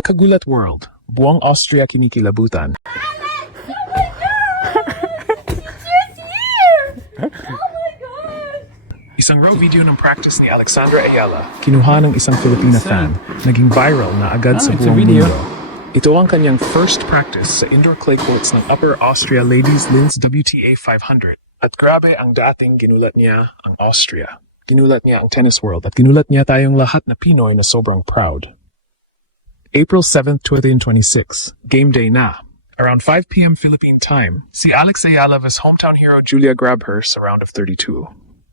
Kakagulat World, Buong Austria kinikilabutan. Isang raw video ng practice ni Alexandra Ayala, kinuha ng isang Filipina fan, naging viral na agad sa buong mundo. Ito ang kanyang first practice sa indoor clay courts ng Upper Austria Ladies Linz WTA 500. At grabe ang dating ginulat niya ang Austria. Ginulat niya ang tennis world at ginulat niya tayong lahat na Pinoy na sobrang proud. April 7, 2026, game day na. Around 5 p.m. Philippine time, si Alex Ayala vs hometown hero Julia Grabher sa round of 32.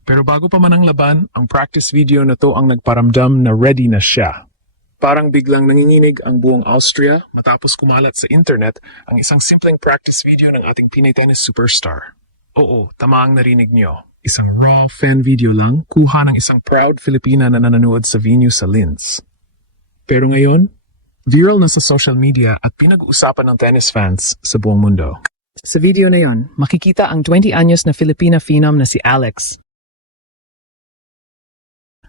Pero bago pa man ang laban, ang practice video na to ang nagparamdam na ready na siya. Parang biglang nanginginig ang buong Austria matapos kumalat sa internet ang isang simpleng practice video ng ating Pinay tennis superstar. Oo, tama ang narinig nyo. Isang raw fan video lang, kuha ng isang proud Filipina na nanonood sa venue sa Linz. Pero ngayon, viral na sa social media at pinag-uusapan ng tennis fans sa buong mundo. Sa video na yon, makikita ang 20 anyos na Filipina phenom na si Alex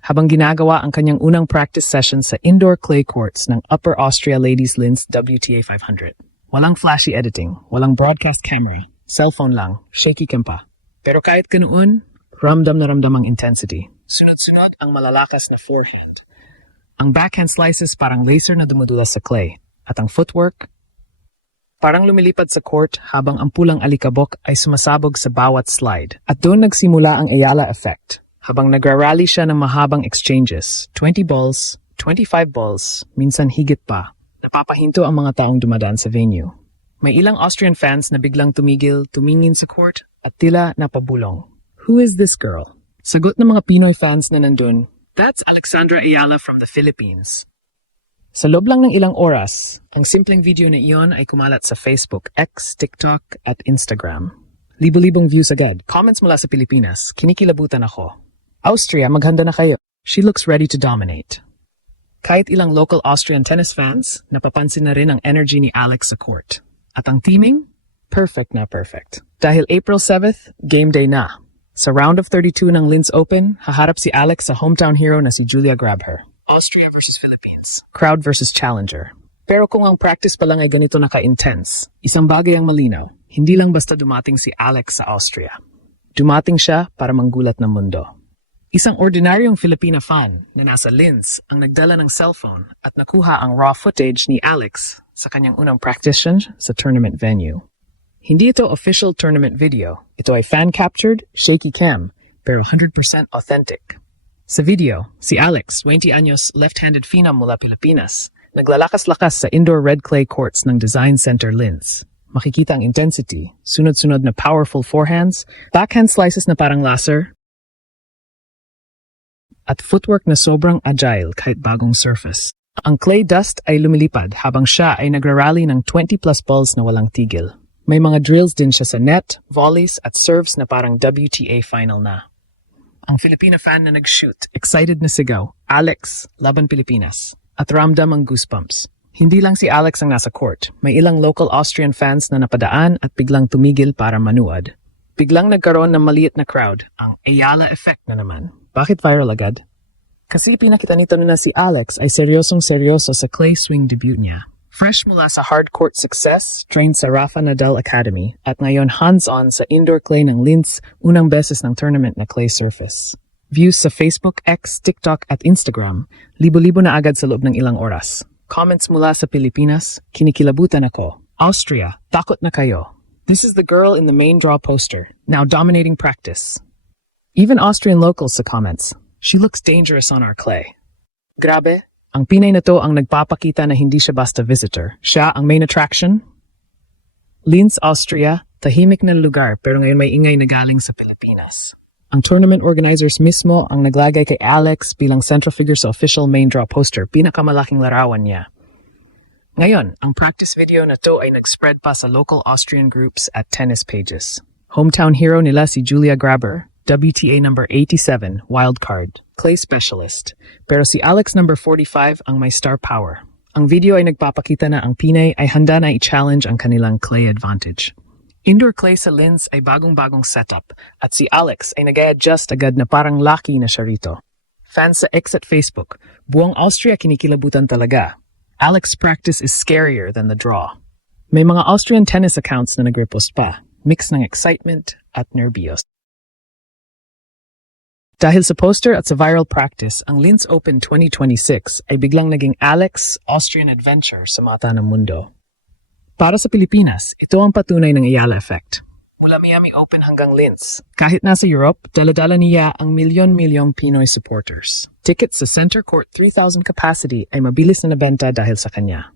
habang ginagawa ang kanyang unang practice session sa indoor clay courts ng Upper Austria Ladies Linz WTA 500. Walang flashy editing, walang broadcast camera, cellphone lang, shaky cam pa. Pero kahit ganoon, ramdam na ramdam ang intensity. Sunod-sunod ang malalakas na forehand. Ang backhand slices parang laser na dumudulas sa clay. At ang footwork, parang lumilipad sa court habang ang pulang alikabok ay sumasabog sa bawat slide. At doon nagsimula ang Ayala effect. Habang nagra-rally siya ng mahabang exchanges, 20 balls, 25 balls, minsan higit pa. Napapahinto ang mga taong dumadaan sa venue. May ilang Austrian fans na biglang tumigil, tumingin sa court at tila napabulong. Who is this girl? Sagot ng mga Pinoy fans na nandun, that's Alexandra Ayala from the Philippines. Sa loob lang ng ilang oras, ang simpleng video na iyon ay kumalat sa Facebook, X, TikTok at Instagram. Libo-libong views agad. Comments mula sa Pilipinas, kinikilabutan ako. Austria, maghanda na kayo. She looks ready to dominate. Kahit ilang local Austrian tennis fans, napapansin na rin ang energy ni Alex sa court. At ang teaming? Perfect na perfect. Dahil April 7th, game day na. Sa round of 32 ng Linz Open, haharap si Alex sa hometown hero na si Julia Grabher. Austria versus Philippines. Crowd versus challenger. Pero kung ang practice pa lang ay ganito naka-intense, isang bagay ang malinaw. Hindi lang basta dumating si Alex sa Austria. Dumating siya para manggulat ng mundo. Isang ordinaryong Filipina fan na nasa Linz ang nagdala ng cellphone at nakuha ang raw footage ni Alex sa kanyang unang practice sa tournament venue. Hindi ito official tournament video. Ito ay fan-captured, shaky cam, pero 100% authentic. Sa video, si Alex, 20 anyos, left-handed phenom mula Pilipinas, naglalakas-lakas sa indoor red clay courts ng Design Center Linz. Makikita ang intensity, sunod-sunod na powerful forehands, backhand slices na parang laser, at footwork na sobrang agile kahit bagong surface. Ang clay dust ay lumilipad habang siya ay nagrarally ng 20 plus balls na walang tigil. May mga drills din siya sa net, volleys at serves na parang WTA final na. Ang Filipina fan na nag-shoot, excited na sigaw, Alex, laban Pilipinas. At ramdam ang goosebumps. Hindi lang si Alex ang nasa court, may ilang local Austrian fans na napadaan at biglang tumigil para manuad. Biglang nagkaroon ng maliit na crowd, ang Ayala effect na naman. Bakit viral agad? Kasi pinakita nito na si Alex ay seryosong-seryoso sa clay swing debut niya. Fresh mula sa hard-court success, trained sa Rafa Nadal Academy, at ngayon hands-on sa indoor clay ng Linz, unang beses ng tournament na clay surface. Views sa Facebook, X, TikTok at Instagram, libo-libo na agad sa loob ng ilang oras. Comments mula sa Pilipinas, kinikilabutan ako. Austria, takot na kayo. This is the girl in the main draw poster, now dominating practice. Even Austrian locals sa comments, she looks dangerous on our clay. Grabe. Ang Pinay na to ang nagpapakita na hindi siya basta visitor. Siya ang main attraction. Linz, Austria, tahimik na lugar pero ngayon may ingay na galing sa Pilipinas. Ang tournament organizers mismo ang naglagay kay Alex bilang central figure sa official main draw poster, pinakamalaking larawan niya. Ngayon, ang practice video na to ay nag-spread pa sa local Austrian groups at tennis pages. Hometown hero nila si Julia Grabher, WTA number 87, wildcard, clay specialist. Pero si Alex number 45 ang may star power. Ang video ay nagpapakita na ang Pinay ay handa na i-challenge ang kanilang clay advantage. Indoor clay sa Linz ay bagong-bagong setup at si Alex ay nag-adjust agad na parang lucky na siya rito. Fans sa X at Facebook, buong Austria kinikilabutan talaga. Alex's practice is scarier than the draw. May mga Austrian tennis accounts na nag-repost pa, mix ng excitement at nervyos. Dahil sa poster at sa viral practice, ang Linz Open 2026 ay biglang naging Alex Austrian Adventure sa mata ng mundo. Para sa Pilipinas, ito ang patunay ng Ayala Effect. Mula Miami Open hanggang Linz, kahit nasa Europe, dala-dala niya ang milyon-milyong Pinoy supporters. Tickets sa Center Court 3,000 capacity ay mabilis na nabenta dahil sa kanya.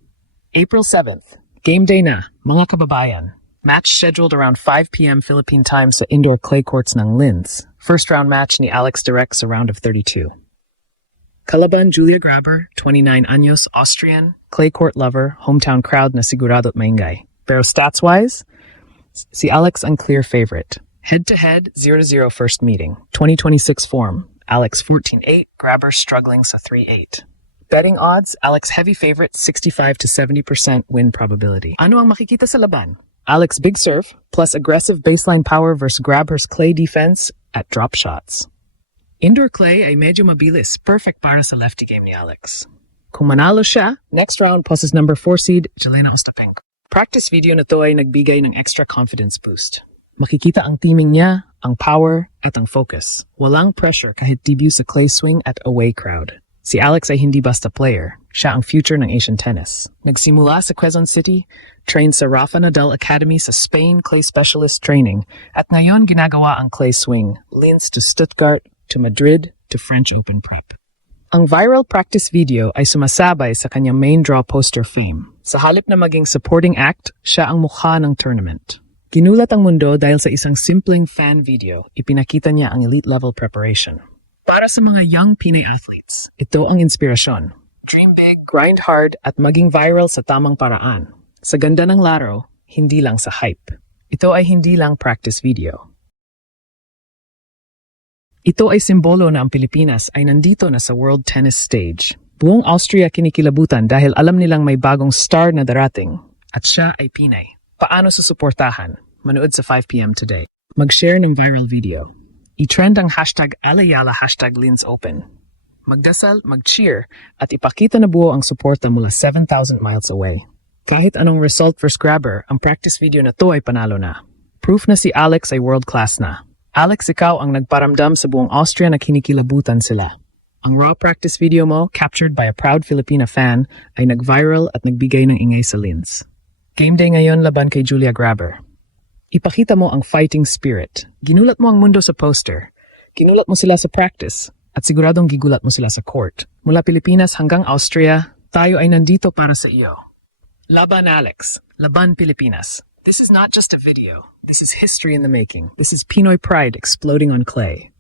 April 7th, game day na, mga kababayan. Match scheduled around 5 p.m. Philippine time sa indoor clay courts ng Linz. First round match ni Alex direct sa round of 32. Kalaban Julia Graber, 29 anyos, Austrian, clay court lover, hometown crowd na sigurado't maingay. Pero stats-wise, si Alex ang clear favorite. Head-to-head, 0-0 first meeting. 2026 form, Alex 14-8, Graber struggling sa 3-8. Betting odds, Alex heavy favorite, 65 to 70% win probability. Ano ang makikita sa laban? Alex big serve, plus aggressive baseline power versus Graber's clay defense at drop shots. Indoor clay ay medyo mabilis, perfect para sa lefty game ni Alex. Kung manalo siya, next round poses number 4 seed, Jelena Ostapenko. Practice video na to ay nagbigay ng extra confidence boost. Makikita ang teaming niya, ang power, at ang focus. Walang pressure kahit debut sa clay swing at away crowd. Si Alex ay hindi basta player, siya ang future ng Asian tennis. Nagsimula sa Quezon City, trained sa Rafa Nadal Academy sa Spain Clay Specialist Training, at ngayon ginagawa ang clay swing, Linz to Stuttgart, to Madrid, to French Open prep. Ang viral practice video ay sumasabay sa kanyang main draw poster fame. Sa halip na maging supporting act, siya ang mukha ng tournament. Ginulat ang mundo dahil sa isang simpleng fan video, ipinakita niya ang elite level preparation. Para sa mga young Pinay athletes, ito ang inspirasyon. Dream big, grind hard, at maging viral sa tamang paraan. Sa ganda ng laro, hindi lang sa hype. Ito ay hindi lang practice video. Ito ay simbolo na ang Pilipinas ay nandito na sa world tennis stage. Buong Austria kinikilabutan dahil alam nilang may bagong star na darating. At siya ay Pinay. Paano susuportahan? Manood sa 5 p.m. today. Mag-share ng viral video. I-trend ang hashtag Alayala hashtag Linz Open. Magdasal, mag-cheer, at ipakita na buo ang suporta mula 7,000 miles away. Kahit anong result for Graber, ang practice video na to ay panalo na. Proof na si Alex ay world-class na. Alex, ikaw ang nagparamdam sa buong Austria na kinikilabutan sila. Ang raw practice video mo, captured by a proud Filipina fan, ay nag-viral at nagbigay ng ingay sa Linz. Game day ngayon laban kay Julia Graber. Ipakita mo ang fighting spirit. Ginulat mo ang mundo sa poster. Ginulat mo sila sa practice. At siguradong gigulat mo sila sa court. Mula Pilipinas hanggang Austria, tayo ay nandito para sa iyo. Laban Alex. Laban Pilipinas. This is not just a video. This is history in the making. This is Pinoy pride exploding on clay.